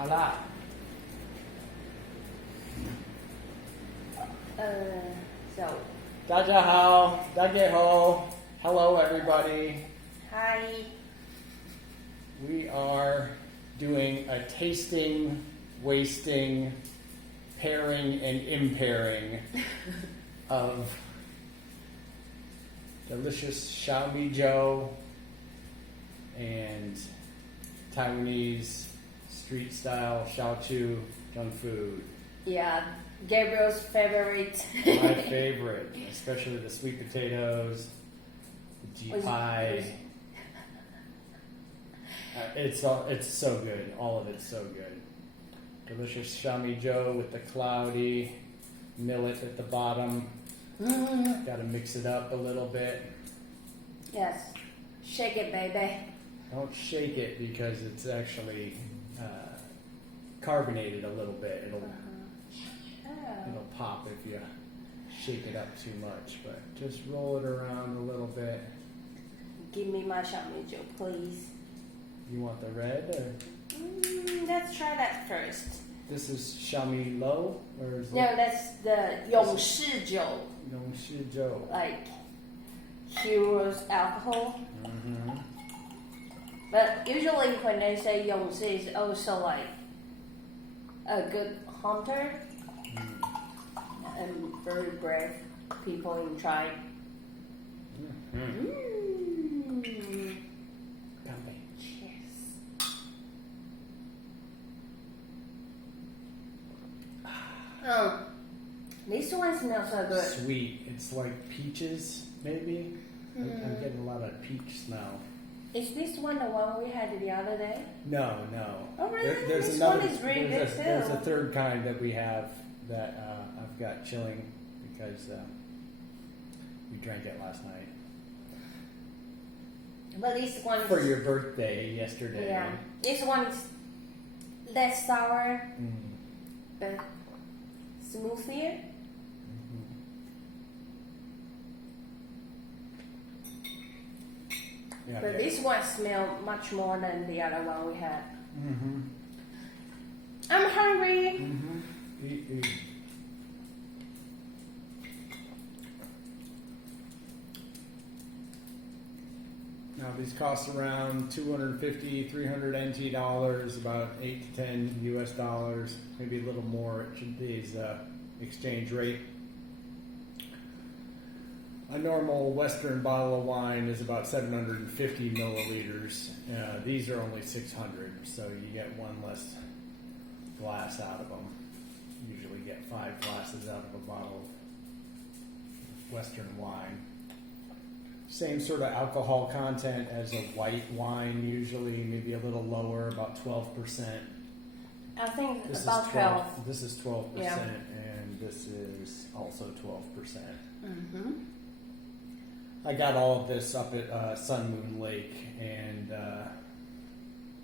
好啦，So 大家好，大家好，Hello everybody. hi. We are doing a tasting, wasting, pairing, and impairing of delicious Xiaomi Joe and Taiwanese street style Xiaochu junk food. Yeah, Gabriel's favorite. My favorite, especially the sweet potatoes, the G pie. It's so good. All of it's so good. Delicious Xiaomi Joe with the cloudy millet at the bottom. Got to mix it up a little bit. Yes, shake it, baby. Don't shake it because it's actually carbonated a little bit. It'll pop if you shake it up too much. But just roll it around a little bit. Give me my Xiaomi Joe, please. You want the red or? Let's try that first. This is Xiaomi Low or is No, that's the 勇士酒, Yongshi Joe. like Heroes alcohol. Mm-hmm. But usually when they say 勇士, it's also like a good hunter and very brave people in tribe. Cheers. This one smells so good. Sweet. It's like peaches, maybe. I'm getting a lot of peach smell. Is this one the one we had the other day? No. Oh, really? There's This another. one is really good too. There's a third kind that we have that I've got chilling because we drank it last night But this one for your birthday yesterday. Yeah. This one is less sour, but smoother. Yeah, But this one smells much more than the other one we had. I'm hungry. Eat. Now these cost around 250, 300 NT dollars, about 8 to 10 US dollars, maybe a little more at today's exchange rate. A normal Western bottle of wine is about 750 milliliters. These are only 600, so you get one less glass out of them. Usually get 5 glasses out of a bottle of Western wine. Same sort of alcohol content as a white wine, usually maybe a little lower, about 12%. I think This about is 12. This is 12%, Yeah. and this is also 12%. I got all of this up at Sun Moon Lake, and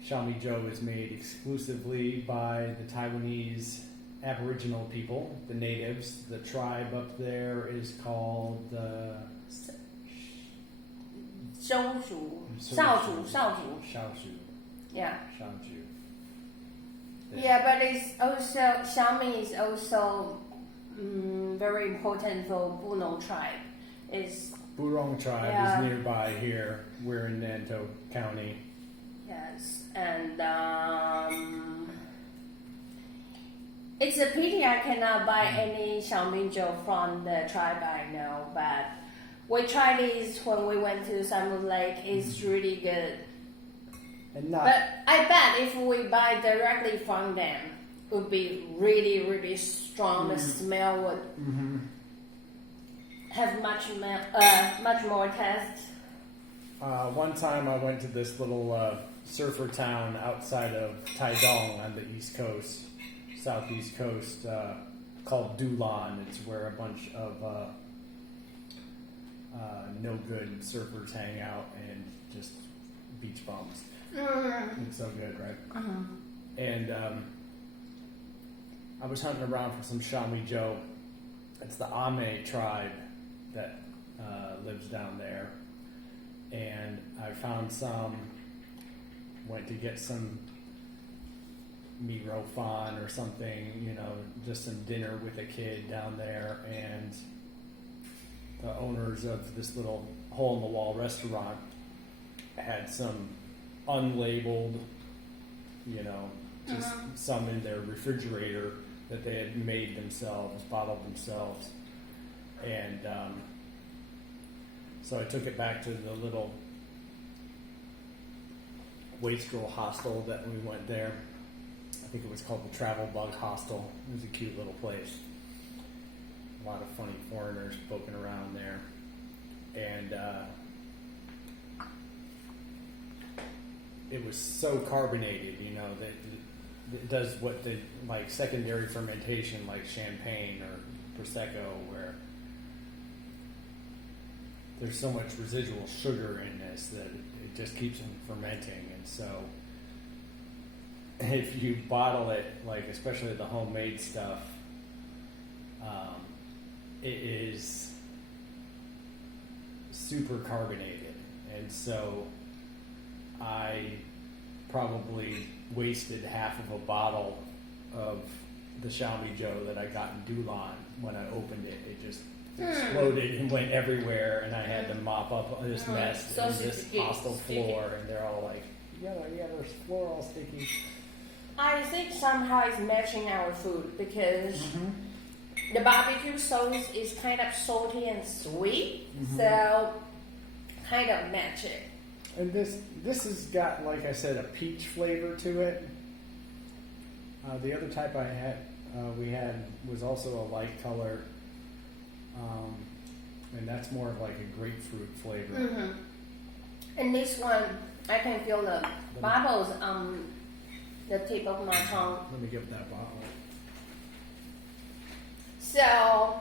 Xiaomi Joe is made exclusively by the Taiwanese Aboriginal people, the natives. The tribe up there is called少主. Yeah. Xiaoju. Yeah, but it's also Xiaomi is also very important for Bunong tribe. It's Burong tribe Yeah. is nearby here. We're in Nantou County. yes, and it's a pity I cannot buy any Xiaomi Joe from the tribe I know, but we tried these when we went to Salmon Lake. It's really good. And not But I bet if we buy directly from them, it would be really, really strong. The smell would have much more taste. one time I went to this little surfer town outside of Taidong on the east coast, southeast coast, called Dulan. It's where a bunch of no good surfers hang out and just beach bums. It's so good, right? And I was hunting around for some Xiaomi Joe. It's the Ame tribe that lives down there. And I found some, went to get some Mirofan or something, you know, just some dinner with a kid down there, and the owners of this little hole-in-the-wall restaurant had some unlabeled, you know, just some in their refrigerator that they had made themselves, bottled themselves. And so I took it back to the little wastrel hostel that we went there. I think it was called the Travel Bug Hostel. It was a cute little place. A lot of funny foreigners poking around there. And it was so carbonated, you know, that it does what the, like, secondary fermentation, like champagne or Prosecco, where there's so much residual sugar in this that it just keeps them fermenting. And so if you bottle it, like especially the homemade stuff, it is super carbonated. And so I probably wasted half of a bottle of the Xiaomi Joe that I got in Dulan. When I opened it, it just exploded and went everywhere, and I had to mop up this mess So on this sticky. hostel floor, and they're all like, yeah, there's floor all sticky. I think somehow it's matching our food because the barbecue sauce is kind of salty and sweet, so kind of match it. And this has got, like I said, a peach flavor to it. The other type we had was also a light color, and that's more of like a grapefruit flavor. And this one, I can feel the bubbles on the tip of my tongue. Let me give that bottle. So,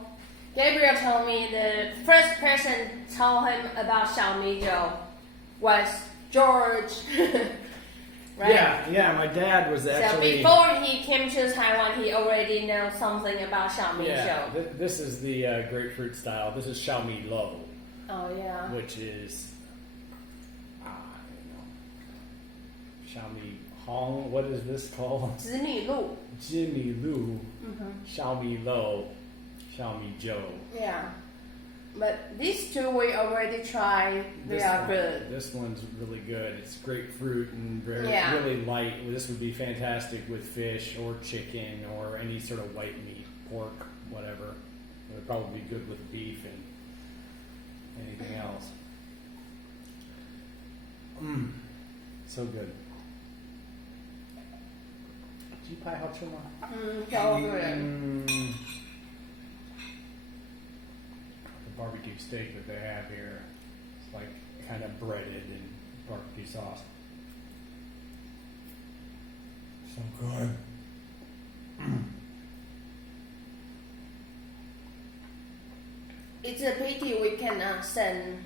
Gabriel told me the first person told him about Xiaomi Joe was George. Right? Yeah, my dad was actually... So before he came to Taiwan, he already knows something about Xiaomi Joe. This is the grapefruit style. This is Xiaomi Lo, Oh, yeah. which is... Xiaomi Hong, what is this called? 子女路. Jimmy Lu, Xiaomi Lo, Xiaomi Joe. Yeah. But these two we already tried. They are good. This one's really good. It's grapefruit and really light. This would be fantastic with fish or chicken or any sort of white meat, pork, whatever. It would probably be good with beef and anything else. So good. 鸡排好吃吗？超good. The barbecue steak that they have here, it's like kind of breaded in barbecue sauce. So good. It's a pity we cannot send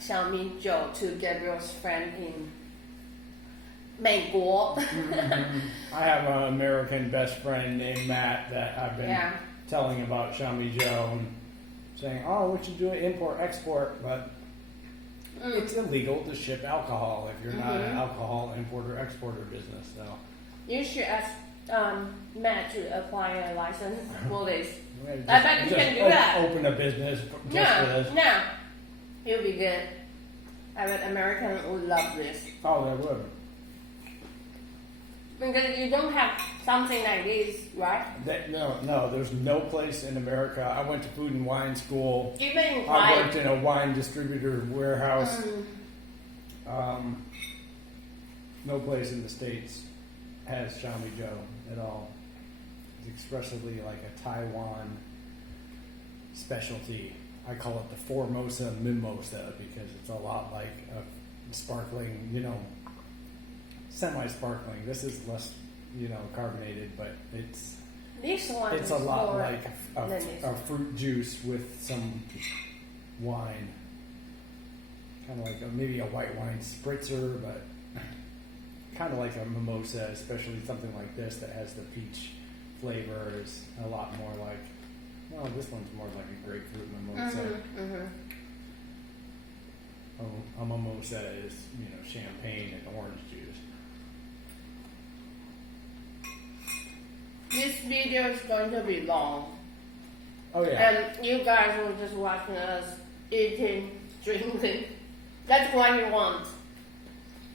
Xiaomi Joe to Gabriel's friend in 美国. I have an American best friend named Matt that I've been telling about Xiaomi Joe and saying, oh, we should do an import-export, but it's illegal to ship alcohol if you're not an alcohol importer-exporter business. So You should ask Matt to apply a license for this. I bet you can do that. Open a business just for this. No. It would be good. I bet Americans would love this. Oh, they would. Because you don't have something like this, right? No, there's no place in America. I went to food and wine school. Even in I worked in a wine distributor warehouse. No place in the States has Xiaomi Joe at all. It's expressively like a Taiwan specialty. I call it the Formosa Mimosa because it's a lot like a sparkling, semi-sparkling. This is less, carbonated, but it's a lot like a fruit juice with some wine. Kind of like maybe a white wine spritzer, but kind of like a mimosa, especially something like this that has the peach flavor is a lot more like, well, this one's more like a grapefruit mimosa. A mimosa is, champagne and orange juice. video is going to be long. Oh yeah. And you guys will just watching us eating, drinking. That's what you want.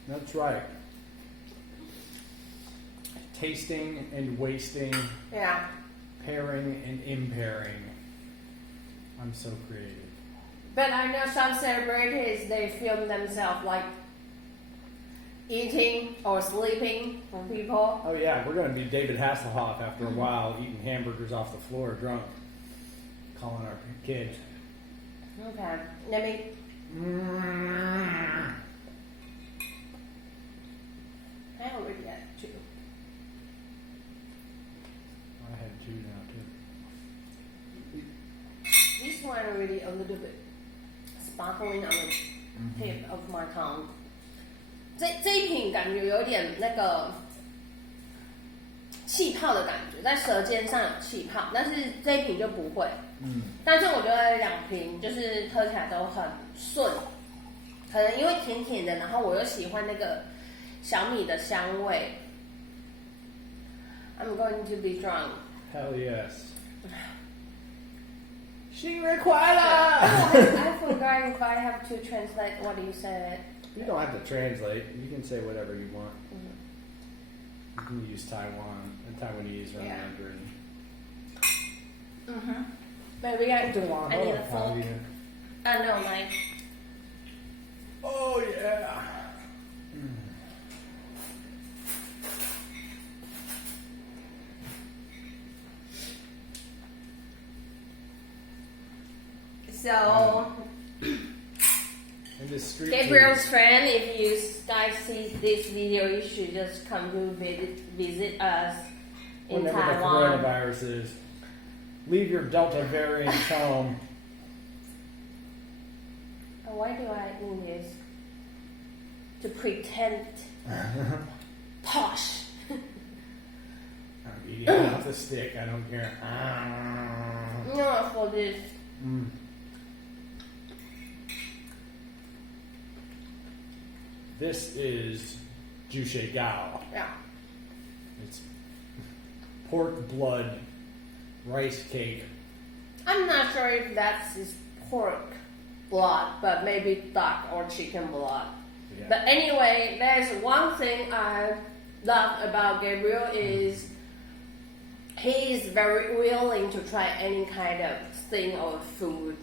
That's right. Tasting and wasting, Yeah. pairing and impairing. I'm so creative. But I know some celebrities, they film themselves like eating or sleeping for people. Oh yeah, we're going to be David Hasselhoff after a while, eating hamburgers off the floor, drunk, calling our kid. Okay, let me. I already had two. I had two now too. This one already a little bit sparkling on the tip of my tongue. 这一瓶感觉有点那个气泡的感觉，在舌尖上有气泡，但是这一瓶就不会。但是我觉得两瓶就是喝起来都很顺，可能因为甜甜的，然后我又喜欢那个小米的香味。I'm going to be drunk. Hell yes. 新年快乐 I forgot if I have to translate what you said. You don't have to translate. You can say whatever you want. You can use Taiwanese or Mandarin. But we got. I need a fork. No, mine. Oh yeah. So, And the street Gabriel's food. friend, if you guys see this video, you should just come to visit us in Whenever Taiwan. the coronavirus is. Leave your Delta variant home. Why do I do this? To pretend posh. I'm eating off the stick. I don't care. No, for this. This is Jushe Gao. Yeah. It's pork blood rice cake. I'm not sure if that's his pork blood, but maybe duck or chicken blood. Yeah. But anyway, there's one thing I love about Gabriel is he is very willing to try any kind of thing or food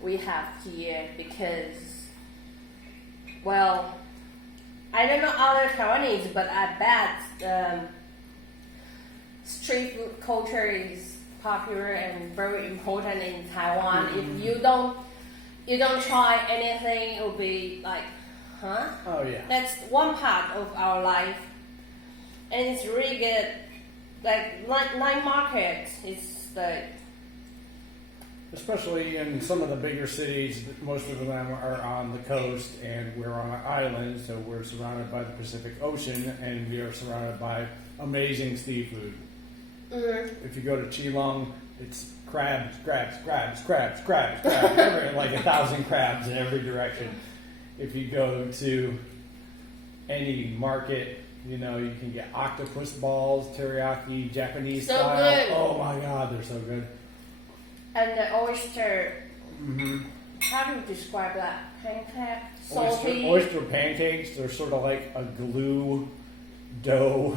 we have here because, well, I don't know other Taiwanese, but I bet street food culture is popular and very important in Taiwan. If you don't try anything, it will be like, huh? Oh yeah. That's one part of our life, and it's really good. Like night market is like. Especially in some of the bigger cities, most of them are on the coast, and we're on an island, so we're surrounded by the Pacific Ocean, and we are surrounded by amazing seafood. If you go to Geelong, it's crabs, like 1,000 crabs in every direction. If you go to any market, you know, you can get octopus balls, teriyaki, Japanese So style. good. Oh my God, they're so good. And the oyster. How do you describe that? Pancake, salty. Oyster pancakes, they're sort of like a glue dough.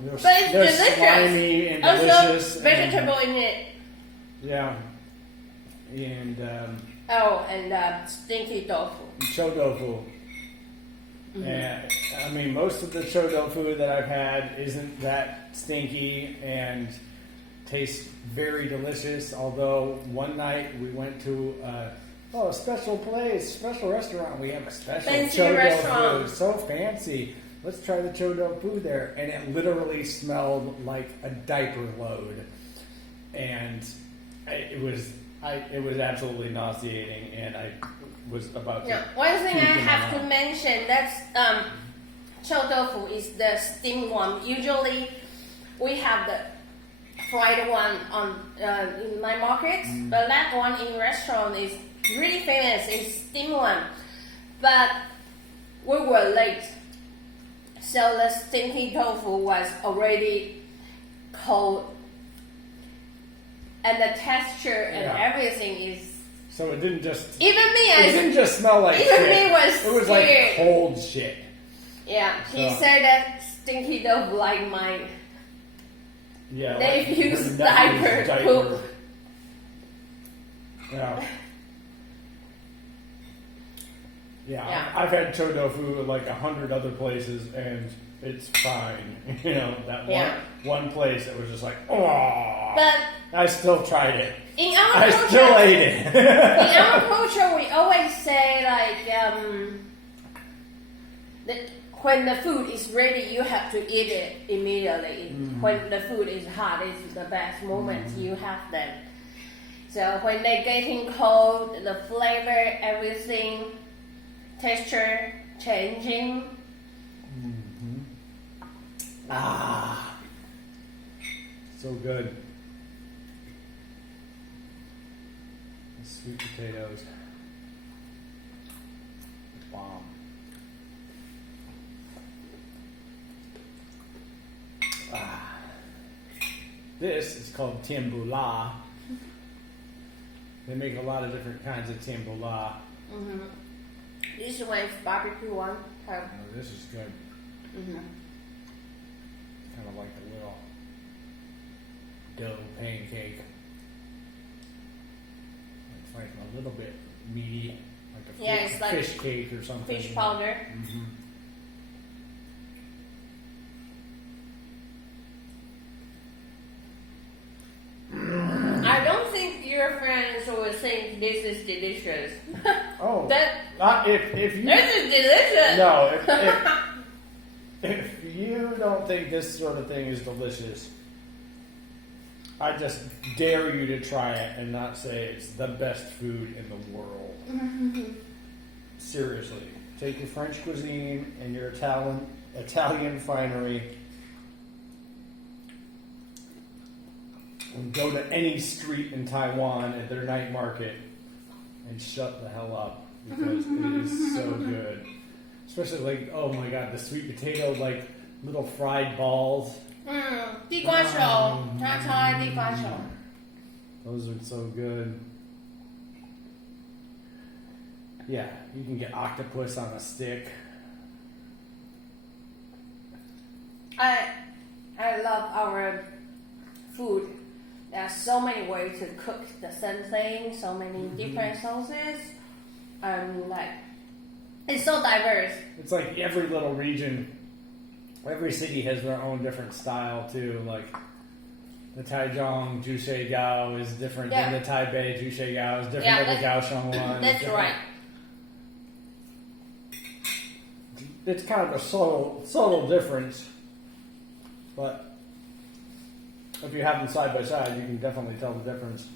They're delicious. slimy and Also, delicious. vegetable in it. Yeah. And And stinky tofu. cho tofu. And I mean, most of the cho tofu that I've had isn't that stinky and tastes very delicious. Although one night we went to a special place, special restaurant. We have a special Fancy cho restaurant. tofu, so fancy. Let's try the cho tofu there, and it literally smelled like a diaper load, and it was absolutely nauseating, and I was about to. Yeah. One thing I puke in my have to mouth. mention that's cho tofu is the steamed one. Usually, we have the fried one on in my market, but that one in restaurant is really famous. It's steamed one, but we were late, So the stinky tofu was already cold, and the texture and Yeah. everything is. So it didn't just. Even me, It didn't just smell like even shit. me was It was like scared. cold shit. Yeah, he So- said that stinky tofu like mine. Yeah. They like use her diaper nephew's poop. Yeah. Yeah, Yeah. I've had cho tofu at like 100 other places, and it's fine. You know, that Yeah. one place that was just like, oh. But I still tried it. in our I culture, still ate it. in our culture, we always say like that when the food is ready, you have to eat it immediately. When the food is hot, it's the best moment you have them. So when they're getting cold, the flavor, everything, texture changing. Ah, so good. The sweet potatoes. Bomb. Ah. This is called tiambula. They make a lot of different kinds of tiambula. This one is barbecue one. Oh, this is good. Kind of like a little dough pancake. It's like a little bit meaty, like a Yeah, it's like fish cake or something. Fish powder. I don't think your friends will think this is delicious. Oh, That not if you this is delicious. no if you don't think this sort of thing is delicious, I just dare you to try it and not say it's the best food in the world. Seriously, take your French cuisine and your Italian finery and go to any street in Taiwan at their night market and shut the hell up, because it is so good. Especially like, oh my god, the sweet potato, like little fried balls. 地瓜球，他超爱地瓜球。 Those are so good. Yeah, you can get octopus on a stick. I love our food. There are so many ways to cook the same thing, so many different sauces. Like it's so diverse. It's like every little region, every city has their own different style too. Like the Taichung Jushe Gao is different than the Taipei Jushe Gao is different than the Kaohsiung one. That's right. It's kind of a subtle difference, but if you have them side by side, you can definitely tell the difference.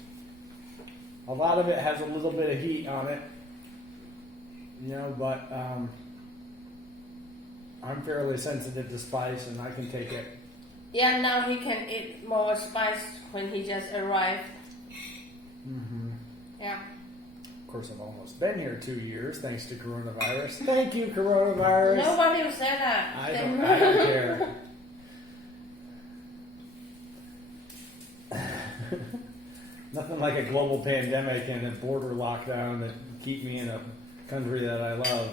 A lot of it has a little bit of heat on it, you know, but I'm fairly sensitive to spice, and I can take it. Yeah, now he can eat more spice when he just arrived. Yeah. Of course, I've almost been here 2 years thanks to coronavirus. Thank you, coronavirus. Nobody will say that. I don't care. Nothing like a global pandemic and a border lockdown that keep me in a country that I love.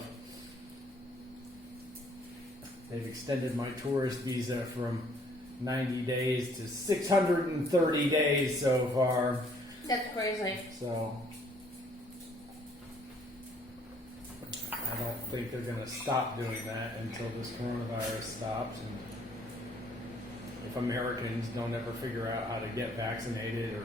They've extended my tourist visa from 90 days to 630 days so far. That's crazy. So I don't think they're going to stop doing that until this coronavirus stops. And if Americans don't ever figure out how to get vaccinated, or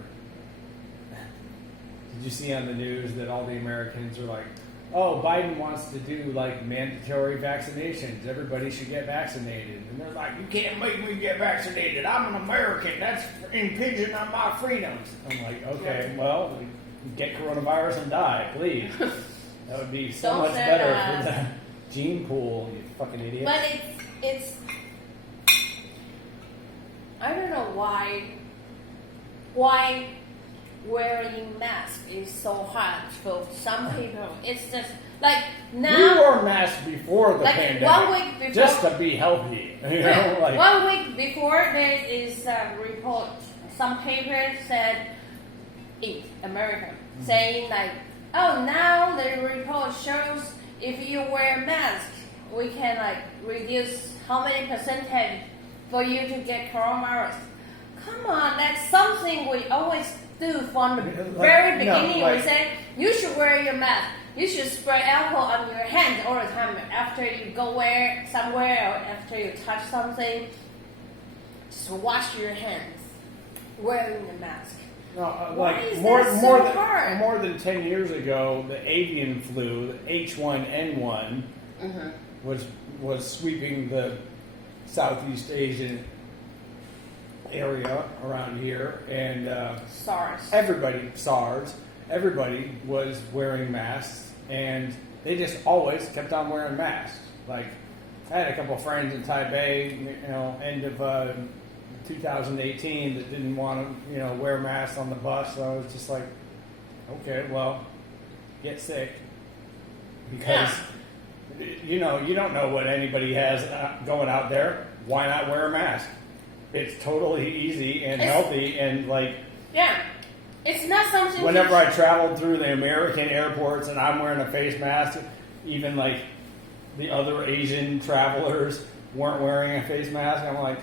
did you see on the news that all the Americans are like, oh, Biden wants to do like mandatory vaccinations. Everybody should get vaccinated. And they're like, you can't make me get vaccinated. I'm an American. That's impinging on my freedoms. I'm like, okay, well, get coronavirus and die, please. That would be so Don't much say better that. for the gene pool, you fucking idiot. But it's I don't know why wearing mask is so hard for some people. It's just Like We now, wore masks before the like pandemic, 1 week before, just to be healthy. You know, like 1 week before there is a report. Some paper said in America saying like, oh, now the report shows if you wear a mask, we can like reduce how many percentage for you to get coronavirus. Come on, that's something we always do from the very beginning. We say you should wear your mask. You should spray alcohol on your hands all the time after you go somewhere or after you touch something. Just wash your hands wearing the mask. No, Why like is more that more so than hard? more than 10 years ago, the avian flu, the H1N1, was sweeping the Southeast Asian area around here, and SARS. everybody was wearing masks, and they just always kept on wearing masks. Like I had a couple of friends in Taipei, end of 2018 that didn't want to, wear masks on the bus. So I was just like, okay, well, get sick because you don't know what anybody has going out there. Why not wear a mask? It's totally easy and healthy, and like it's not something. Whenever I traveled through the American airports and I'm wearing a face mask, even like the other Asian travelers weren't wearing a face mask. I'm like,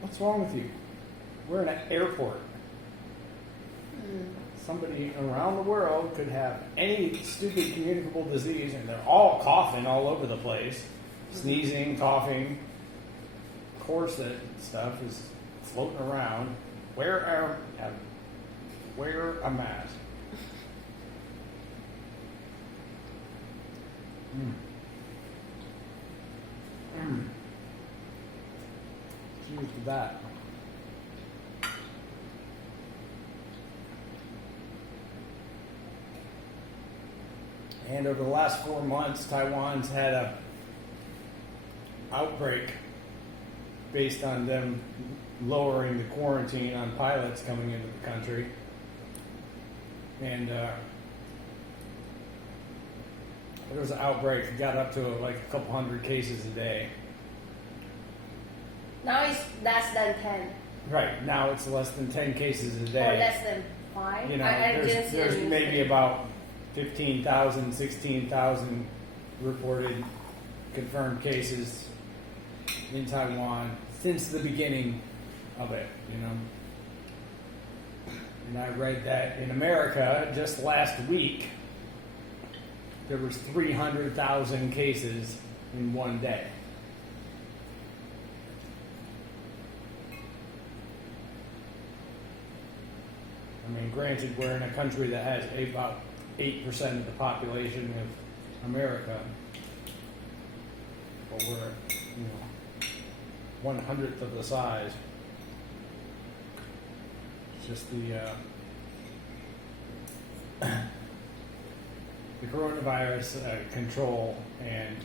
what's wrong with you? We're in an airport. Somebody around the world could have any stupid communicable disease, and they're all coughing all over the place, sneezing, coughing. Of course, that stuff is floating around. Wear a mask. Cheers to that. And over the last 4 months, Taiwan's had a outbreak based on them lowering the quarantine on pilots coming into the country. And there was an outbreak that got up to like a couple hundred cases a day. Now it's less than 10. Right, now it's less than 10 cases a Or day. less than 5. There's maybe about 15,000, 16,000 reported confirmed cases in Taiwan since the beginning of it, And I read that in America, just last week, there was 300,000 cases in one day. I mean, granted, we're in a country that has about 8% of the population of America, but we're, 1/100th of the size. It's just the coronavirus control and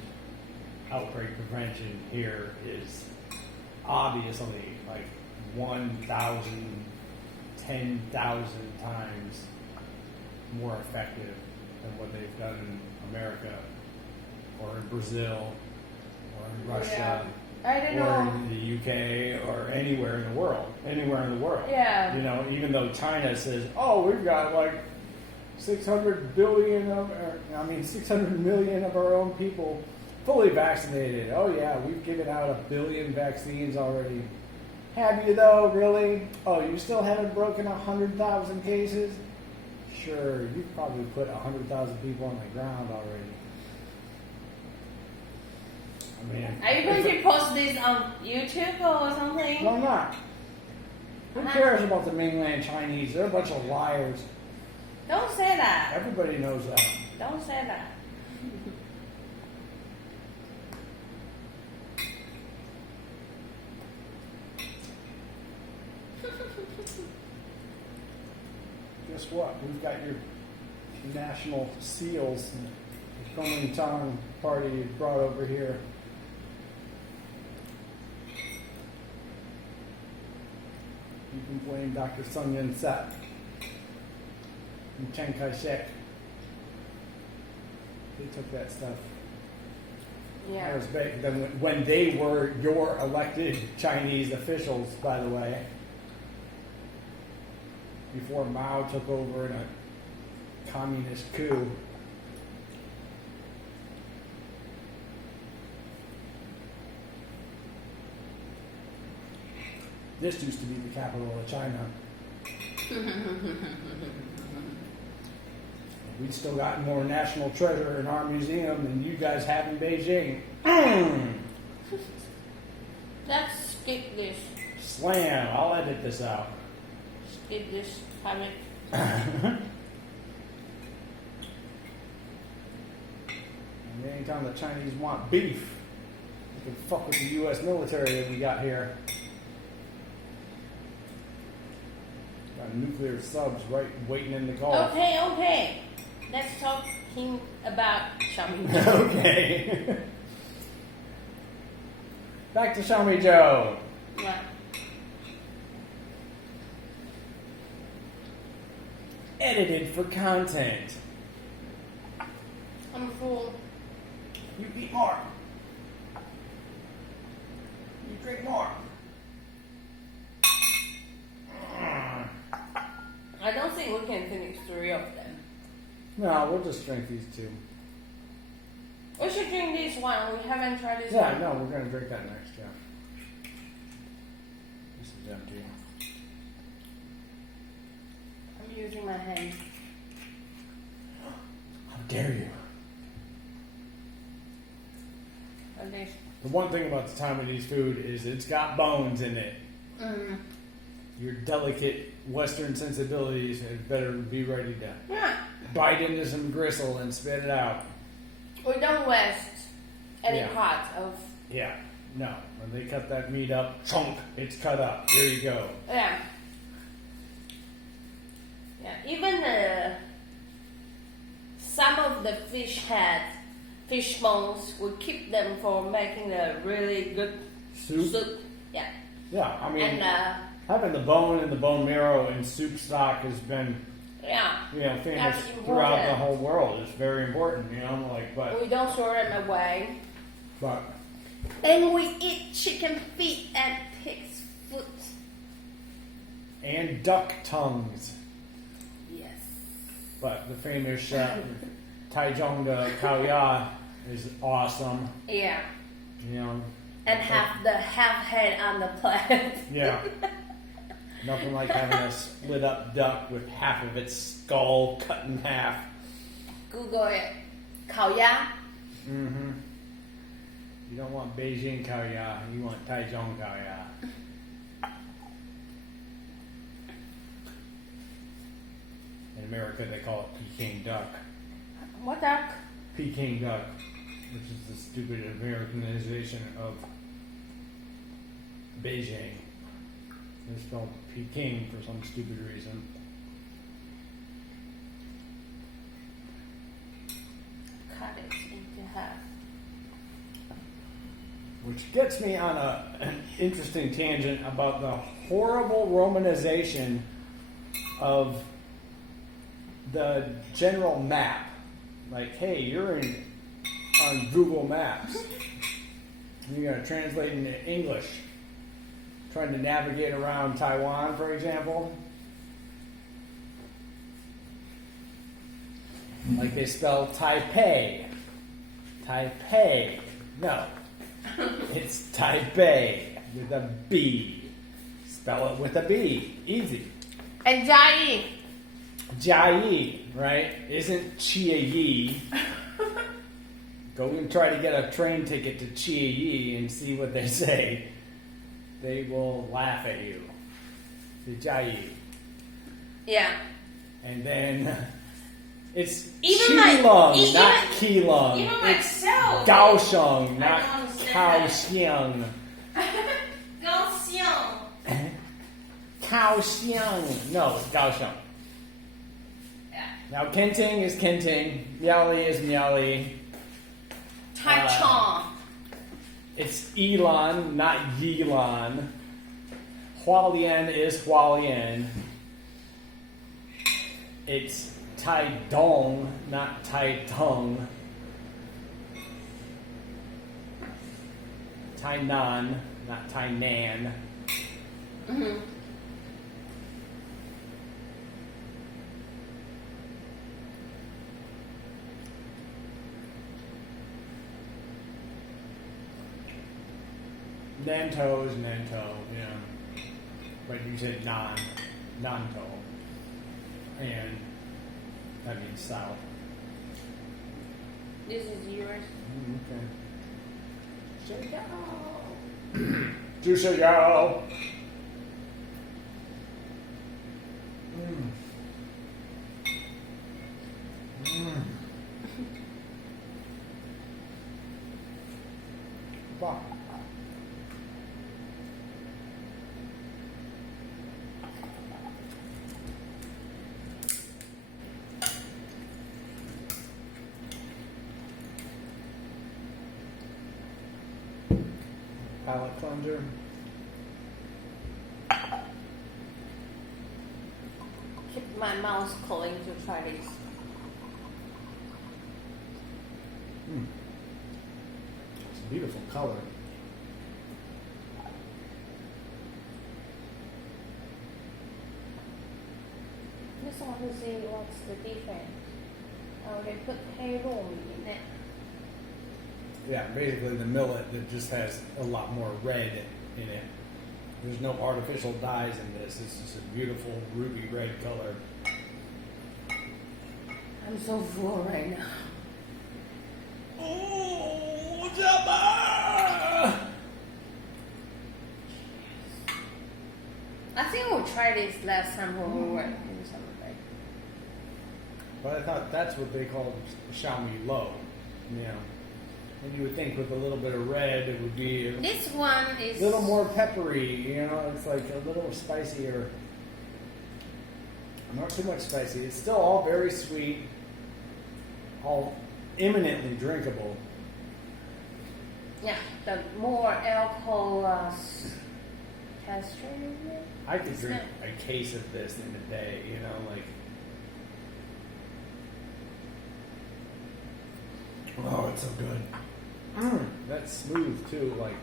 outbreak prevention here is obviously like 1,000, 10,000 times more effective than what they've done in America or in Brazil or in Russia I don't or know. in the UK or anywhere in the world. Yeah. Even though China says, oh, we've got like 600 million of our own people fully vaccinated. Oh yeah, we've given out 1 billion vaccines already. Have you though, really? Oh, you still haven't broken 100,000 cases? Sure, you've probably put 100,000 people on the ground already. I mean, Are you going to post this on YouTube or something? no, I'm not. Who cares about the mainland Chinese? They're a bunch of liars. Don't say that. Everybody knows that. Don't say that. Guess what? We've got your national seals and the Kuomintang party you brought over here. You can blame Dr. Sun Yat-sen and Chiang Kai-shek. They took that stuff. Yeah. That was back then when they were your elected Chinese officials, by the way. Before Mao took over in a communist coup. This used to be the capital of China. We still got more national treasure in our museum than you guys have in Beijing. Let's skip this. Slam! I'll edit this out. Skip this topic. And anytime the Chinese want beef, they can fuck with the U.S. military that we got here. Got nuclear subs right waiting in the Gulf. Okay. Let's talking about Xiaomi. Okay. Back to Xiaomi Joe. Yeah. Edited for content. I'm full. You eat more. You drink more. I don't think we can finish 3 of them. No, we'll just drink these 2. We should drink this one. We haven't tried this Yeah, one. no, we're gonna drink that next, yeah. This is empty. I'm using my hand. How dare you? Like this. The one thing about the Taiwanese food is it's got bones in it. Mm. Your delicate Western sensibilities had better be ready to Yeah. bite into some gristle and spit it out. We don't waste any Yeah. part of. Yeah, no. When they cut that meat up, chunk, it's cut up. There you go. Yeah. Yeah. Even some of the fish heads, fish bones, we keep them for making a really good Soup? Yeah. Yeah, I mean, And having the bone and the bone marrow in soup stock has been, yeah. famous That's throughout important. the whole world. It's very important, but We don't throw them away. but And we eat chicken feet and pig's foot. and duck tongues. Yes. But the famous Taichung Kao Ya is awesome. Yeah. And But- have the half head on the plate. Yeah. Nothing like having a split up duck with half of its skull cut in half. Google it. 烤鸭. Mm-hmm. You don't want Beijing Kao Ya, you want Taichung Kao Ya. In America they call it Peking duck. What duck? Peking duck, which is the stupid Americanization of Beijing. They spell Peking for some stupid reason. Cut it into half. Which gets me on an interesting tangent about the horrible romanization of the general map. Like, hey, you're on Google Maps. You're going to translate into English. Trying to navigate around Taiwan, for example. Like they spell Taipei. Taipei. No. It's Taipei with a B. Spell it with a B. Easy. And Jai. Jiayi, right? Isn't Chiayi. Go and try to get a train ticket to Chiayi and see what they say. They will laugh at you. The Jiayi. Yeah. And then it's Even Qilong, even- not Keelung. even It's myself. Kaohsiung, not I don't understand Kaohsiung. 高兴. Kaohsiung. No, it's Kaohsiung. Yeah. Now, Kenting is Kenting. Miaoli is Miaoli. Taichung. It's Elon, not Yilon. Hualien is Hualien. It's Taidong, not Taitung. Tainan, not Tainan. Mm-hmm. Nanto is Nanto, yeah. But you said Nanto. And that means south. This is yours. Okay. Check 朱小友。棒。Palate cleanser. Keep my mouth clean to try this. It's a beautiful color. Just want to see what's the difference. Oh, they put payroll in it. Yeah, basically the millet that just has a lot more red in it. There's no artificial dyes in this. This is a beautiful ruby red color. I'm so full right now. Oh, Jabba! I think we tried this last time when we were in summer break. But I thought that's what they called Xiaomi Low. You know, and you would think with a little bit of red it would be a This one is little more peppery. You know, it's like a little spicier. Not too much spicy. It's still all very sweet, all eminently drinkable. Yeah, the more alcohol texture in it. I could drink a case of this in a day, you know, like. Oh, it's so good. That's smooth too, like.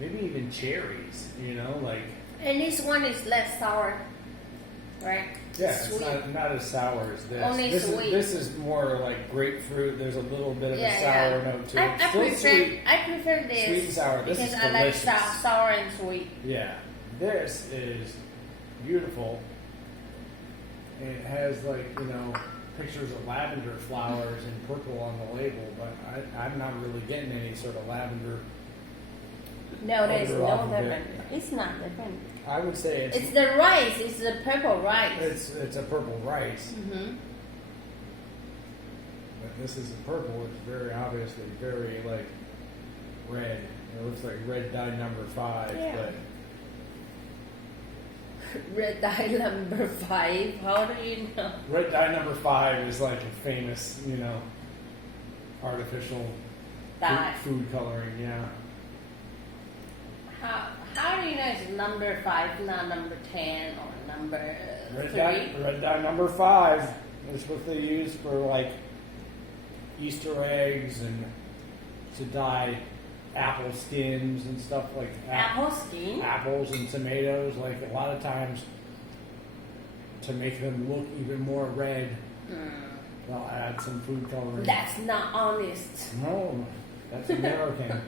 Maybe even cherries, you know, like. And this one is less sour, right? Yeah, Sweet. it's not as sour as this. Only sweet. This is more like grapefruit. There's a little bit of a Yeah, sour yeah. note to it. I Still prefer sweet. I prefer this Sweet and sour. This because is I like delicious. sour and sweet. Yeah, this is beautiful. And it has like, you know, pictures of lavender flowers in purple on the label, but I'm not really getting any sort of lavender. No, there's Odor no off of it. different. It's not different. I would say It's the rice. It's the purple rice. it's a purple rice, Mm-hmm. but this is a purple. It's very obviously very like red. It looks like red dye number 5, Yeah. but Red dye number 5. How do you know? red dye number 5 is like a famous, you know, artificial Dye. food coloring. Yeah. How do you know it's number 5, not number 10 or number 3? Red dye number 5 is what they use for like Easter eggs and to dye apple skins and stuff like that. Apple skin? Apples and tomatoes, like a lot of times to make them look even more red, they'll add some food coloring. That's not honest. No, that's American.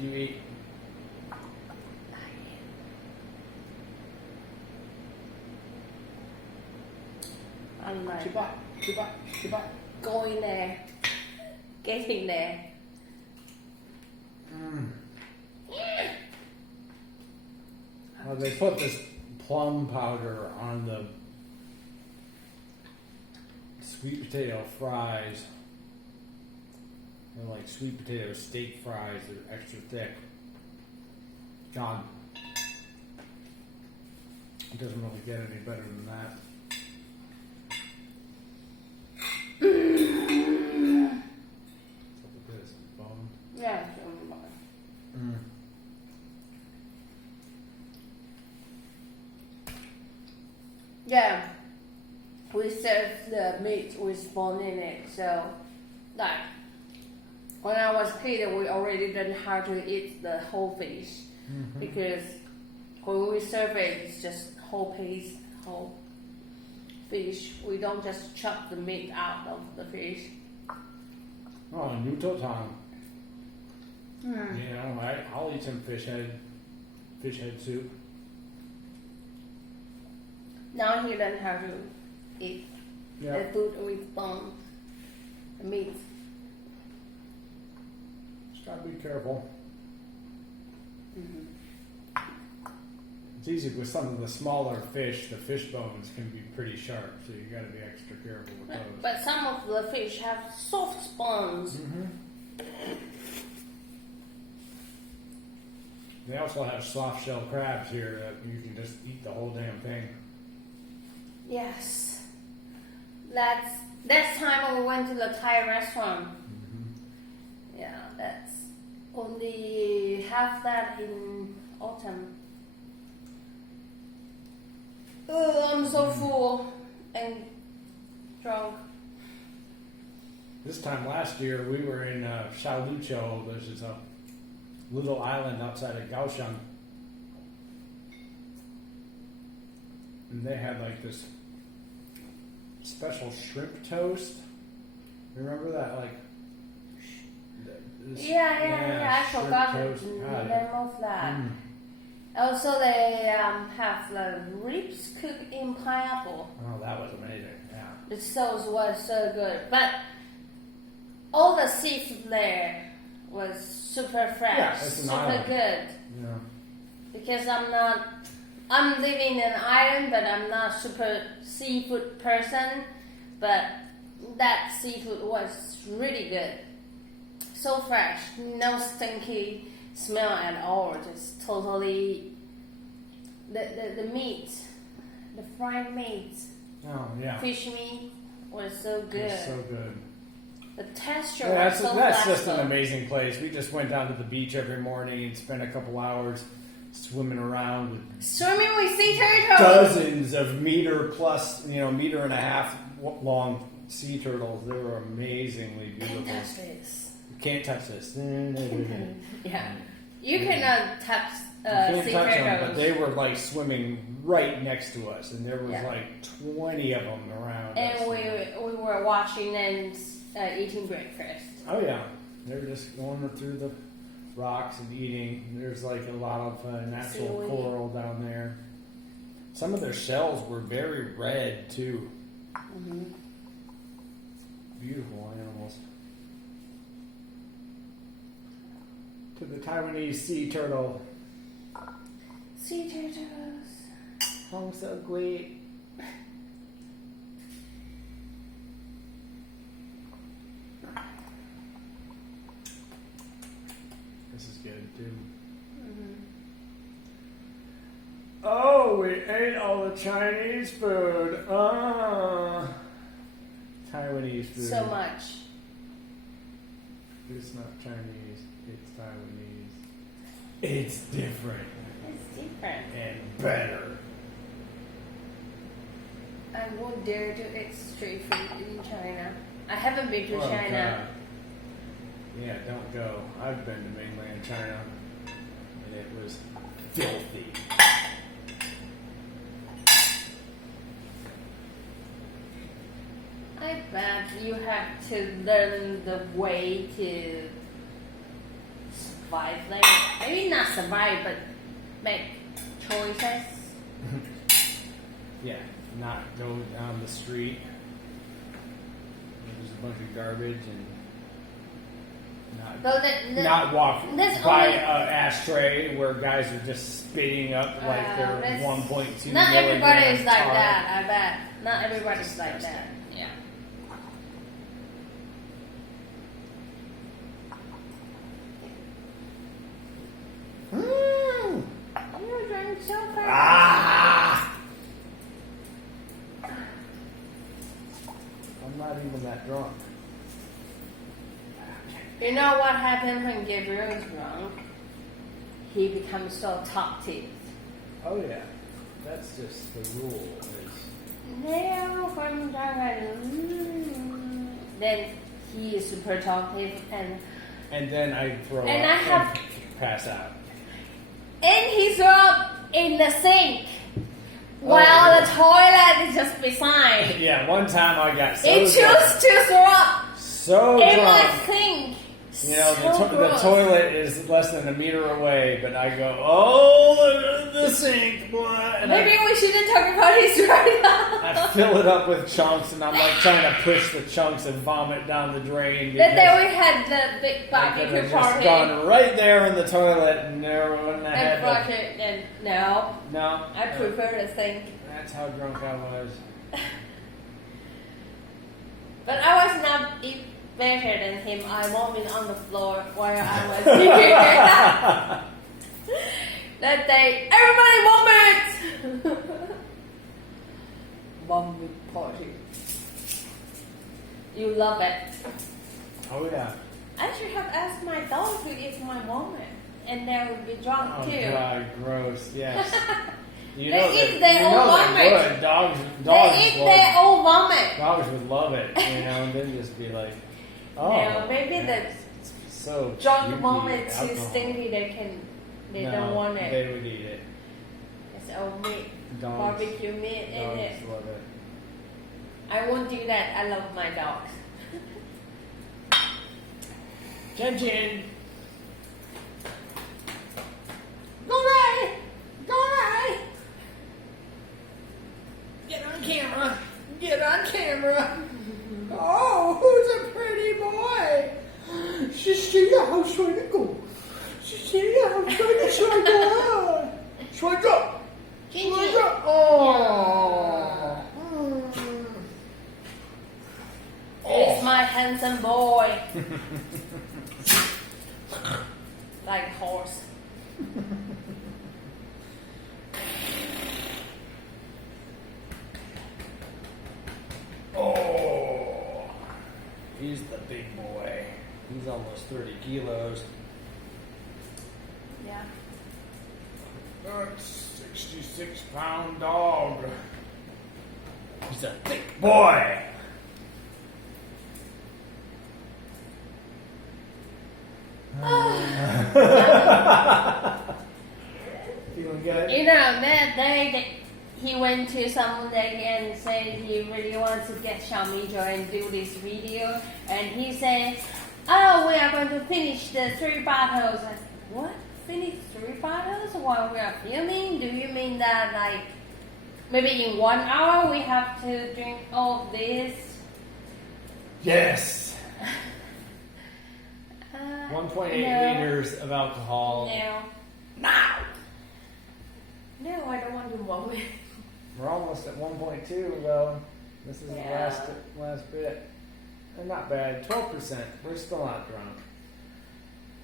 You eat. I'm like Chibak. going there, getting there. Well, they put this plum powder on the sweet potato fries. They're like sweet potato steak fries. They're extra thick. God, it doesn't really get any better than that. we serve the meat with bone in it. So, like when I was a kid, we already learned how to eat the whole fish because when we serve it, it's just whole piece, whole fish. We don't just chop the meat out of the fish. Oh, noodle tang. Yeah, I'll eat some fish head soup. Now he learned how to eat Yeah. the food with bone, the meat. Just gotta be careful. It's easy with some of the smaller fish. The fish bones can be pretty sharp, so you gotta be extra careful with those. But some of the fish have soft bones. They also have soft shell crabs here that you can just eat the whole damn thing. Yes. That's time when we went to the Thai restaurant. Yeah, that's only have that in autumn. Oh, I'm so full and drunk. This time last year, we were in Shaolucho. This is a little island outside of Kaohsiung. And they had like this special shrimp toast. Remember that? Like, Yeah. I shrimp forgot the toast. name God, of that. Also, they have the ribs cooked in pineapple. Oh, that was amazing. Yeah. The sauce was so good, but all the seafood there was super fresh, Yeah, it's an super island. good. Yeah. Because I'm living in an island, but I'm not super seafood person. But that seafood was really good, so fresh, no stinky smell at all. Just totally the meat, the fried meat, fish meat was so good. It's so good. The texture Yeah, was so that's just flexible. an amazing place. We just went down to the beach every morning and spent a couple hours swimming around with Swimming with sea turtles. dozens of meter and a half long sea turtles. They were amazingly beautiful. Can't touch this. You can't touch this. Yeah, you cannot touch You can't sea touch them, turtles. but they were like swimming right next to us, and there was Yeah. like 20 of them around us. And we were watching and eating breakfast. Oh yeah, they were just going through the rocks and eating. There's like a lot of natural Seaweed. coral down there. Some of their shells were very red too. Beautiful animals. To the Taiwanese sea turtle. Sea turtles. Hong so great. This is good too. Oh, we ate all the Chinese food. Taiwanese food. So much. It's not Chinese. It's Taiwanese. It's different It's different. and better. I won't dare to eat street food in China. I haven't been to Oh, China. God. Yeah, don't go. I've been to mainland China, and it was filthy. I bet you have to learn the way to survive there. Maybe not survive, but make choices. Yeah, not go down the street. There's a bunch of garbage and Though not walk that's by only- an ashtray where guys are just spitting up like they're that's- 1.2 Not everybody is like tar. that, I bet. Not everybody's like that. Yeah. You're drunk so fast. Ah! I'm not even that drunk. You know what happens when Gabriel is drunk? He becomes so talkative. Oh yeah, that's just the rule. Is Now from then he is super talkative And then I throw up And I have- and pass out. and he throw up in the sink while the toilet is just beside. Yeah, one time I got so He chose drunk, to throw up so in my drunk. sink. You know, So the gross. toilet is less than a meter away, but I go, oh, the sink, boy. And Maybe we shouldn't talk about his right I now. fill it up with chunks, and I'm like trying to push the chunks and vomit down the drain. That day because we had the big I could barbecue have just party gone right there in the toilet, and never wouldn't have and had Roger, and no, No. I prefer the sink. That's how drunk I was. But I was not better than him. I vomited on the floor while I was here. That day, everybody vomit! Vomit party. You love it. Oh, yeah. I should have asked my dog to eat my vomit, and they would be drunk Oh, too. God, gross, yes. You They know eat that, their you own know vomit. they would. Dogs They eat would. their own vomit. Dogs would love it, you know, and then just be like, oh. No, maybe that's so Drunk puky vomit too alcohol. stinky. They No, don't want it. They would eat it. It's old meat, Dogs, barbecue meat in dogs it. love it. I won't do that. I love my dogs. Chin chin. Go away! Go away! Get on camera. Get on camera. Oh, who's a pretty boy? Cecilia, how should I go? Cecilia, how should I go? Should I go? Chin Should I chin. go? Oh. It's my handsome boy. Like horse. Oh. He's the big boy. He's almost 30 kilos. Yeah. That's 66-pound dog. He's a thick boy. Feeling good? You know, that day he went to some lake and said he really wants to get Xiaomi Joy and do this video. And he said, oh, we are going to finish the 3 bottles. I said, what? Finish 3 bottles while we are filming? Do you mean that like maybe in 1 hour we have to drink all of this? Yes. 1.8 no. liters of alcohol. No. Now. No, I don't want to vomit. We're almost at 1.2 though. This is Yeah. the last bit. And not bad. 12%. We're still not drunk.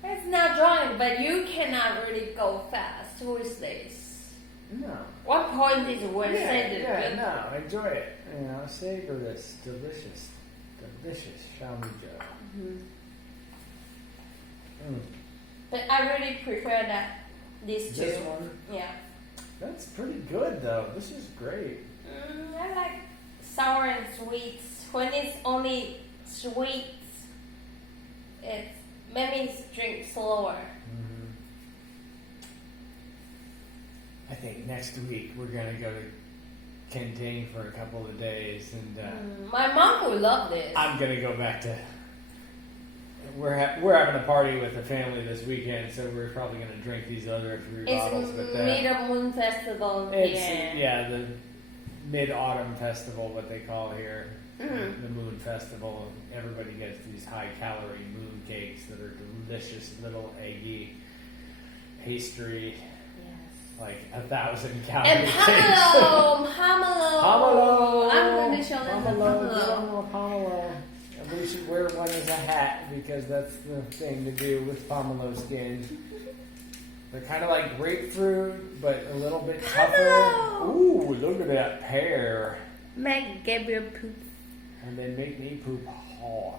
It's not drunk, but you cannot really go fast with this. No. What point is when said it? Yeah, no. Enjoy it. You know, savor this delicious Xiaomi Joe. Mhm. Mm. But I really prefer that these two. This one? Yeah. That's pretty good though. This is great. I like sour and sweets. When it's only sweets, it made me drink slower. Mm-hmm. I think next week we're gonna go to Kenting for a couple of days, and My mom would love this. I'm gonna go back to. We're having a party with the family this weekend, so we're probably gonna drink these other 3 bottles. It's But Mid Moon Festival here. yeah, the Mid-Autumn Festival, what they call here, Mhm. the Moon Festival. Everybody gets these high-calorie moon cakes that are delicious, little eggy pastry, Yes. like 1,000 calorie And cakes. pomelo. Pomelo. I'm going to show them the Pomelo. pomelo. Pomelo. And we should wear one as a hat because that's the thing to do with pomelo skin. They're kind of like grapefruit, but a little bit tougher. Pomelo. Ooh, look at that pear. Make Gabriel poop And they make me poop hard.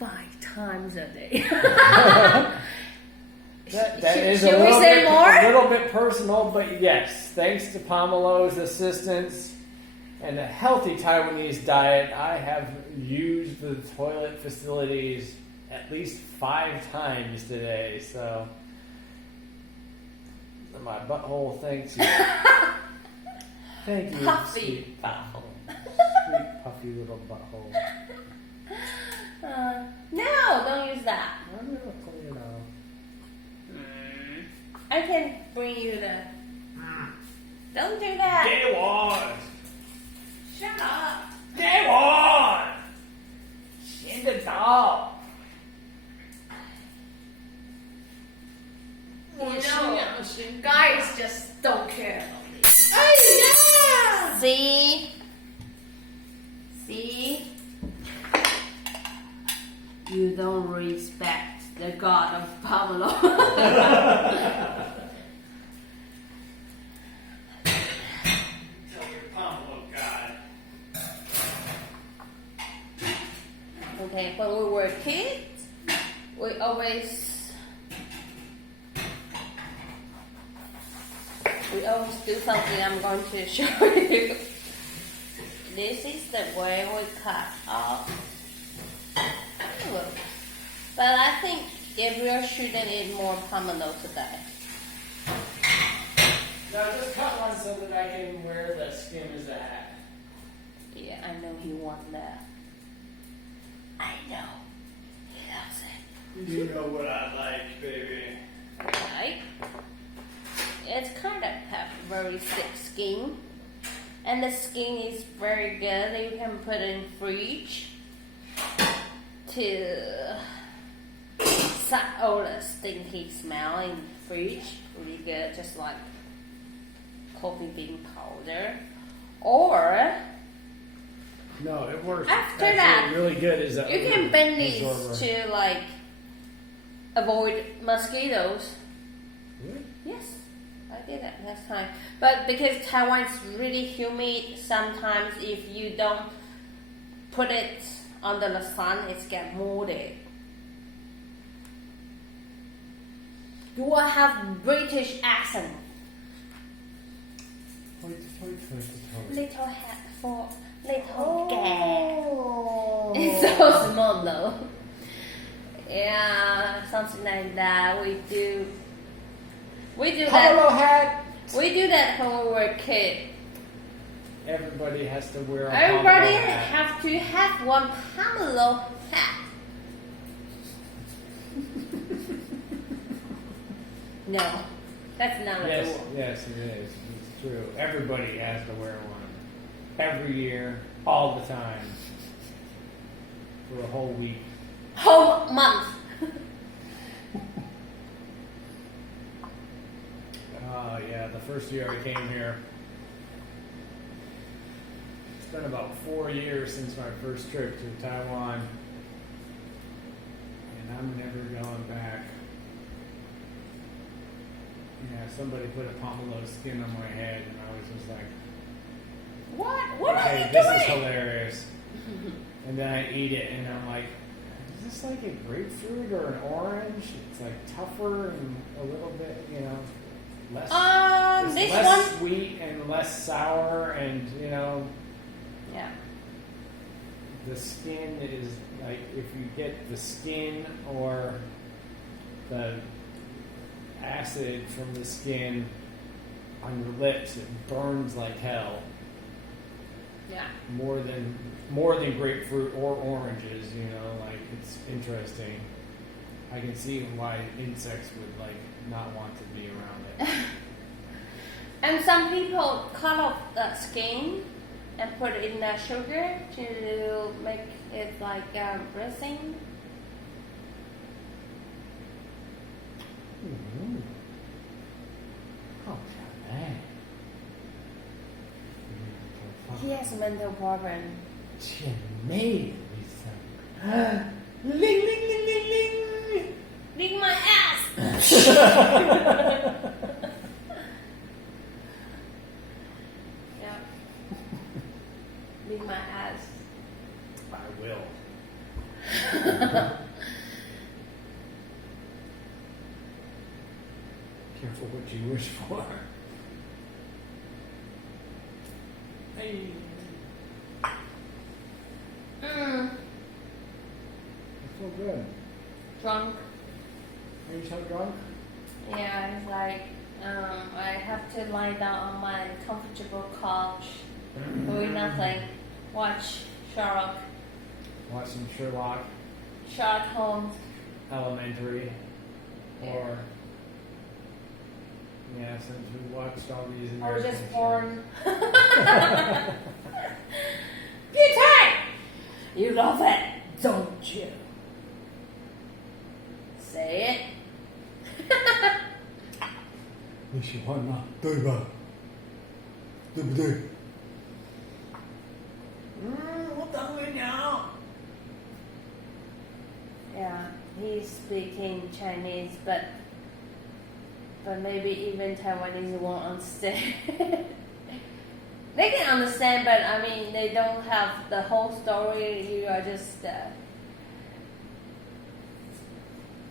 5 times a day. That is Should a we little, say bit, more? a little bit personal, but yes, thanks to Pomelo's assistance, And a healthy Taiwanese diet, I have used the toilet facilities at least 5 times today, so my butthole thanks you. Thank you, Puffy sweet, butthole. sweet puffy little butthole. No, don't use that. I'm gonna clean it off. I can bring you the. Don't do that. Taiwan! Shut up. Taiwan! 先得到。 You know, guys just don't care about me. Oh, yeah! See? See? You don't respect the god of Pablo. Tell your Pablo God. Okay, when we were kids, we always do something I'm going to show you. This is the way we cut off. But I think Gabriel shouldn't eat more pomelo today. No, just cut one so that I can wear the skin is at. Yeah, I know he wants that. I know. He loves it. You know what I like, baby. Right? It's kind of have very thick skin. And the skin is very good. You can put it in fridge to suck all the stinky smell in the fridge. Really good, just like coffee bean powder. Or No, it works. After actually that, really good is that you can bend these absorber. to like avoid mosquitoes. Really? Yes, I did that last time. But because Taiwan's really humid, sometimes if you don't put it under the sun, it's get molded. You will have British accent. Little hat for little gag. It's so small though. Yeah, something like that. We do Polo that. hat. We do that when we were kids. Everybody has to wear a Everybody polo hat. have to have one pomelo hat. No, that's not a Yes, rule. yes, it is. It's true. Everybody has to wear one. Every year, all the time. For a whole week. Whole month. Yeah, the first year I came here. It's been about 4 years since my first trip to Taiwan. And I'm never going back. Yeah, somebody put a pomelo skin on my head and I was just like, What are okay, you this doing? is hilarious. And then I eat it and I'm like, is this like a grapefruit or an orange? It's like tougher and a little bit, less, it's This less one. sweet and less sour, and Yeah. the skin is like, if you get the skin or the acid from the skin on your lips, it burns like hell. Yeah. More than grapefruit or oranges, like, it's interesting. I can see why insects would like not want to be around it. And some people cut off the skin and put it in the sugar to make it like resin. Oh, man. He has a mental problem. 姐妹医生，铃铃铃铃铃。 Lick my ass! Yeah. Lick my ass. I will. Careful what you wish for. Hey. good. Drunk. Are you so drunk? Yeah, it's like I have to lie down on my comfortable couch, doing nothing, watch Sherlock Watching Sherlock Holmes. Elementary, or yeah, since we watched all these Or American just shows. porn. Good time! You love it, don't you? Say it. 你喜欢吗？对吧？对不对？我等你了。 Yeah, he's speaking Chinese, but maybe even Taiwanese won't understand. They can understand, but I mean, they don't have the whole story. You are just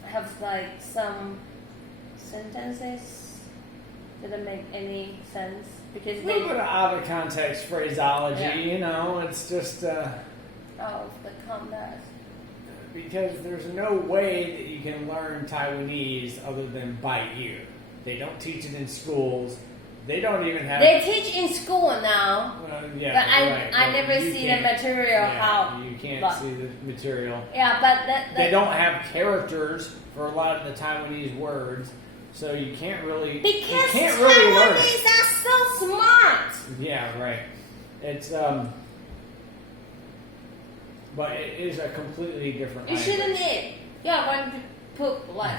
have like some sentences that don't make any sense because A they little bit of out of context phraseology, Yeah. you know, it's just of the context. because there's no way that you can learn Taiwanese other than by ear. They don't teach it in schools. They don't even have. They teach in school now, Yeah, but right. I never You see the can't- material yeah, how. you can't but- see the material. Yeah, but that They don't have characters for a lot of the Taiwanese words, so you can't really. because you can't really learn it. Taiwanese are so smart. Yeah, right. It's but it is a completely different You language. shouldn't eat. You're going to poop like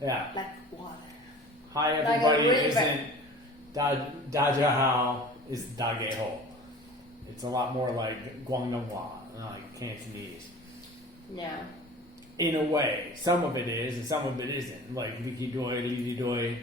Yeah. water. Hi Like a everybody river. isn't Dajahao is Dageho. It's a lot more like Guangdonghua, like Cantonese. Yeah. In a way. Some of it is and some of it isn't. Like Liki Doi, Liki Doi,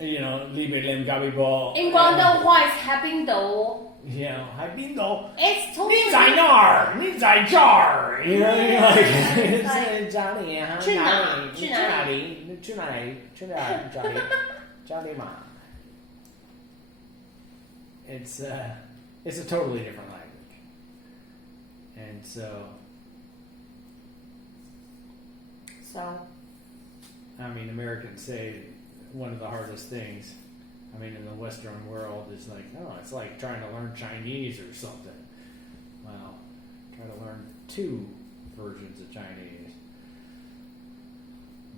you know, Libe Lim Gabi Bo. In Guangdong, is having though. You know, Hai Bin Do. It's totally. 你在那儿，你在这儿，you know, like it's 哪里啊？去哪哪里？去去哪里哪里？你去哪里？去哪里？这里嘛。It's a totally different language, and so I mean, Americans say one of the hardest things. I mean, in the Western world, is like, oh, it's like trying to learn Chinese or something. Well, try to learn two versions of Chinese.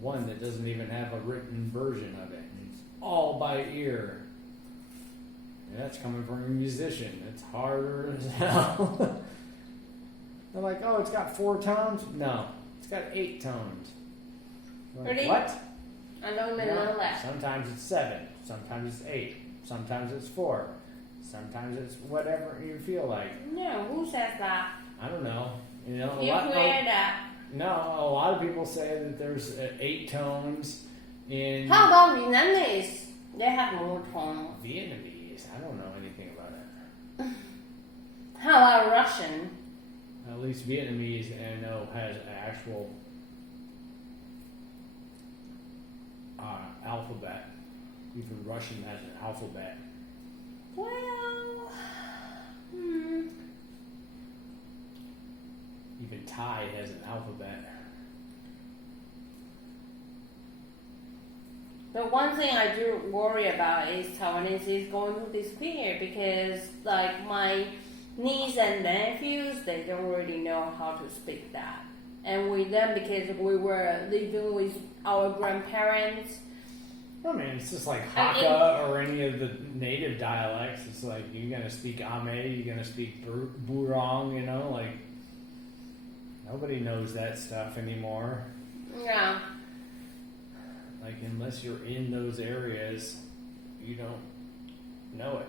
One that doesn't even have a written version of it. It's all by ear. Yeah, that's coming from a musician. It's harder as hell. They're like, oh, it's got 4 tones? No, it's got 8 tones. Like, Really? what? I don't even No. know that. Sometimes it's 7. Sometimes it's 8. Sometimes it's 4. Sometimes it's whatever you feel like. No, who says that? I don't know. You know, You create that. No, a lot of people say that there's 8 tones in How about Vietnamese? They have more tone. Vietnamese. I don't know anything about it. How about Russian? At least Vietnamese, I know, has an actual alphabet. Even Russian has an alphabet. Well, Even Thai has an alphabet. the one thing I do worry about is Taiwanese is going to disappear because, like, my niece and nephews, they don't really know how to speak that. And with them, because we were living with our grandparents, I mean, it's just like I mean- Hakka or any of the native dialects. It's like you're gonna speak Ame, you're gonna speak Burong, you know, like nobody knows that stuff anymore. yeah. Like unless you're in those areas, you don't know it.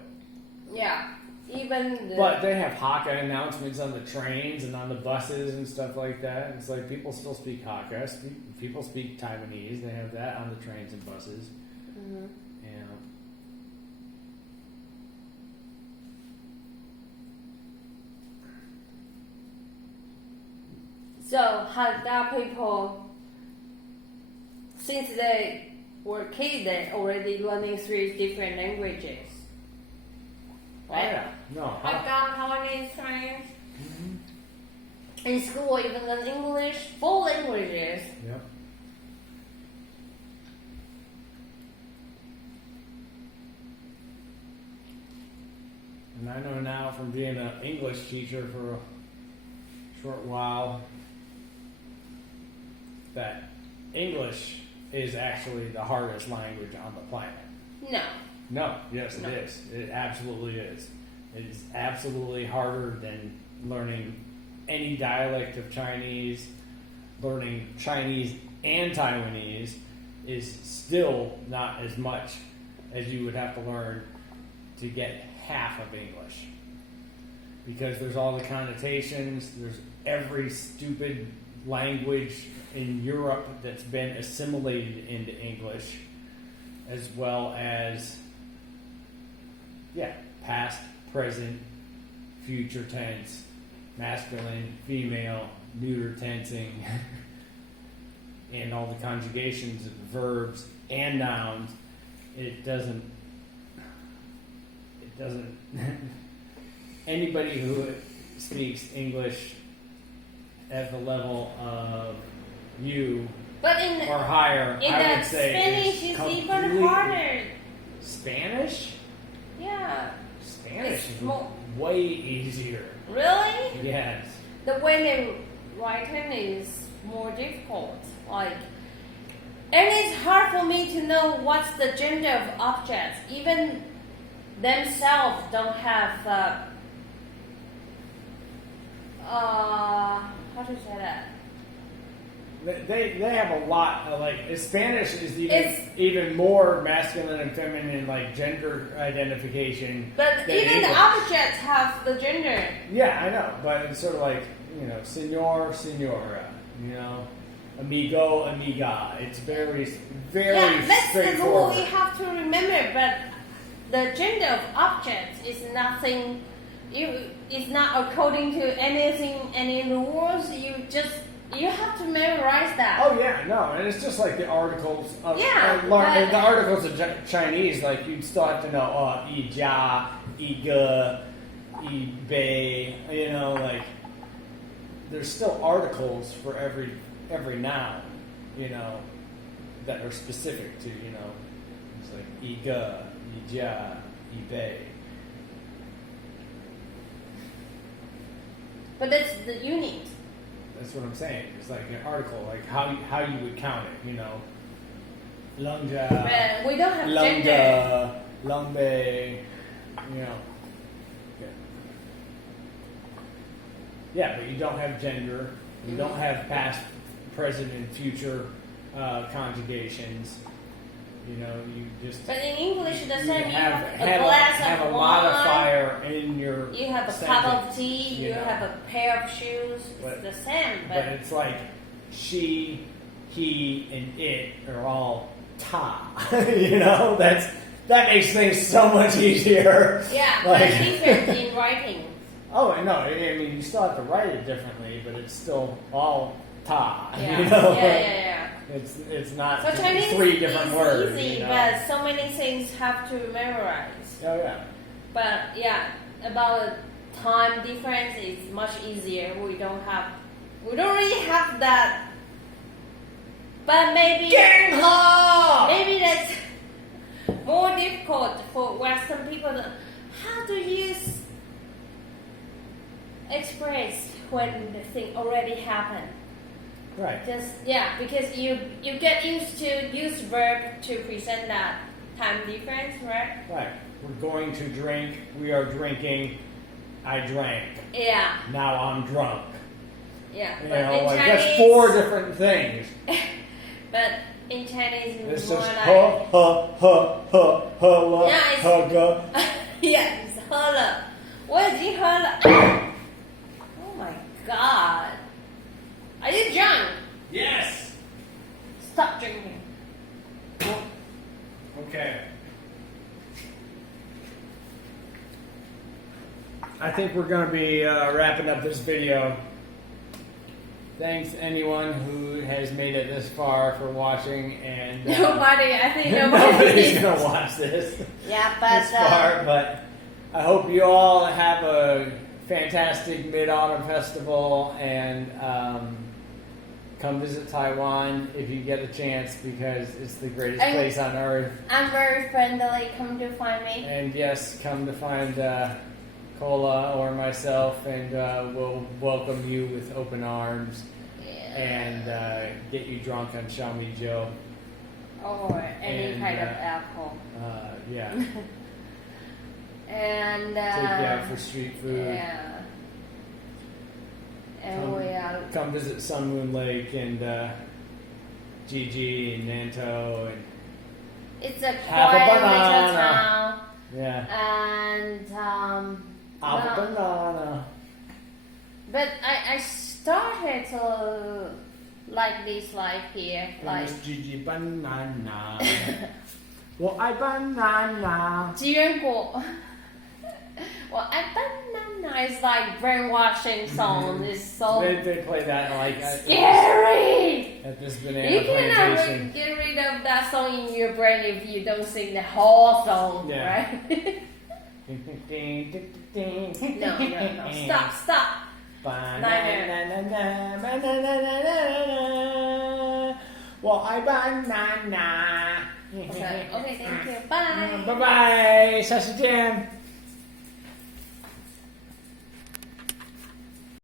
Yeah, even the, But they have Hakka announcements on the trains and on the buses and stuff like that. It's like people still speak Hakka. People speak Taiwanese. They have that on the trains and buses. Mhm. And So Hakka people, since they were kids, they already learning 3 different languages. oh yeah, no. Hakka, Taiwanese, Chinese. in school, even in English, full languages. Yep. And I know now from being an English teacher for a short while that English is actually the hardest language on the planet. No. No, yes, No. it is. It absolutely is. It is absolutely harder than learning any dialect of Chinese. Learning Chinese and Taiwanese is still not as much as you would have to learn to get half of English. Because there's all the connotations, there's every stupid language in Europe that's been assimilated into English, as well as past, present, future tense, masculine, female, neuter tensing, and all the conjugations of verbs and nouns. It doesn't anybody who speaks English at the level of you But in or higher, I that would say Spanish is even harder. Spanish? Yeah. Spanish It's is more- way easier. Really? Yes. The way they write it is more difficult. Like, and it's hard for me to know what's the gender of objects. Even themselves don't have how to say that? They have a lot of, like, Spanish is It's- even more masculine and feminine, like, gender identification. But than even the English. objects have the gender. Yeah, I know, but it's sort of like, senor, senora, amigo, amiga. It's very, very Yeah, that's the rule straightforward. you have to remember. But the gender of objects is nothing. It's not according to any rules. You have to memorize that. Oh yeah, no, and it's just like the articles of Yeah, the articles of Chinese. Like you'd still have to know yi jia, yi ge, yi bei. Like there's still articles for every noun. That are specific to It's like yi ge, yi jia, yi bei. But that's the unit. That's what I'm saying. It's like an article, like how you would count it. Lungja. But we don't have gender. Lungda, Lungbei, Yeah, but you don't have gender. You don't have past, present, and future conjugations. You just. But in English, the you same. You have a have glass have of a wine. modifier in your. You have a sentence, cup of tea. You have a pair of shoes. But- It's the same. But But it's like she, he, and it are all ta. That makes things so much easier. yeah, Like- but it's different in writing. Oh no! I mean, you still have to write it differently, but it's still all ta. Yeah, yeah. It's not So Chinese three different is words. easy, but so many things have to memorize. Oh yeah. But yeah, about time difference is much easier. We don't really have that. But maybe that's more difficult for Western people. How do you express when the thing already happened? Right. Because you get used to use verb to present that time difference, right? Right. We're going to drink. We are drinking. I drank. Yeah, Now I'm drunk. yeah. But in Like Chinese, that's four different things. But in Chinese, It's it's more just like Yeah, it's- hugga. yeah, it's 喝了，我已经喝了。Oh my god! Are you drunk? Yes. Stop drinking. Okay. I think we're going to be wrapping up this video. Thanks anyone who has made it this far for watching, and Nobody, I think nobody's going to watch this Yeah, but this far. But I hope you all have a fantastic Mid-Autumn Festival, and come visit Taiwan if you get a chance, because it's the greatest And- place on earth. I'm very friendly. Come to find me. And yes, come to find Cola or myself, and we'll welcome you with open arms Yeah. and get you drunk on Xiaomi Joe. Or any and, kind of alcohol. Yeah, And take you out for street food. yeah. And Come- we are Come visit Sun Moon Lake and Gigi and Nanto, and it's a Have a quiet little banana. town. yeah, And have well, a banana. but I started to like this life here, like Gigi banana. 我爱 banana. 结果 well, I banana is like brainwashing song. It's so They play that like scary. at this banana You cannot plantation. get rid of that song in your brain if you don't sing the whole song, Yeah. right? No, stop. Banana, banana, 我爱 banana. Okay, thank you. Bye. 拜拜，下次见。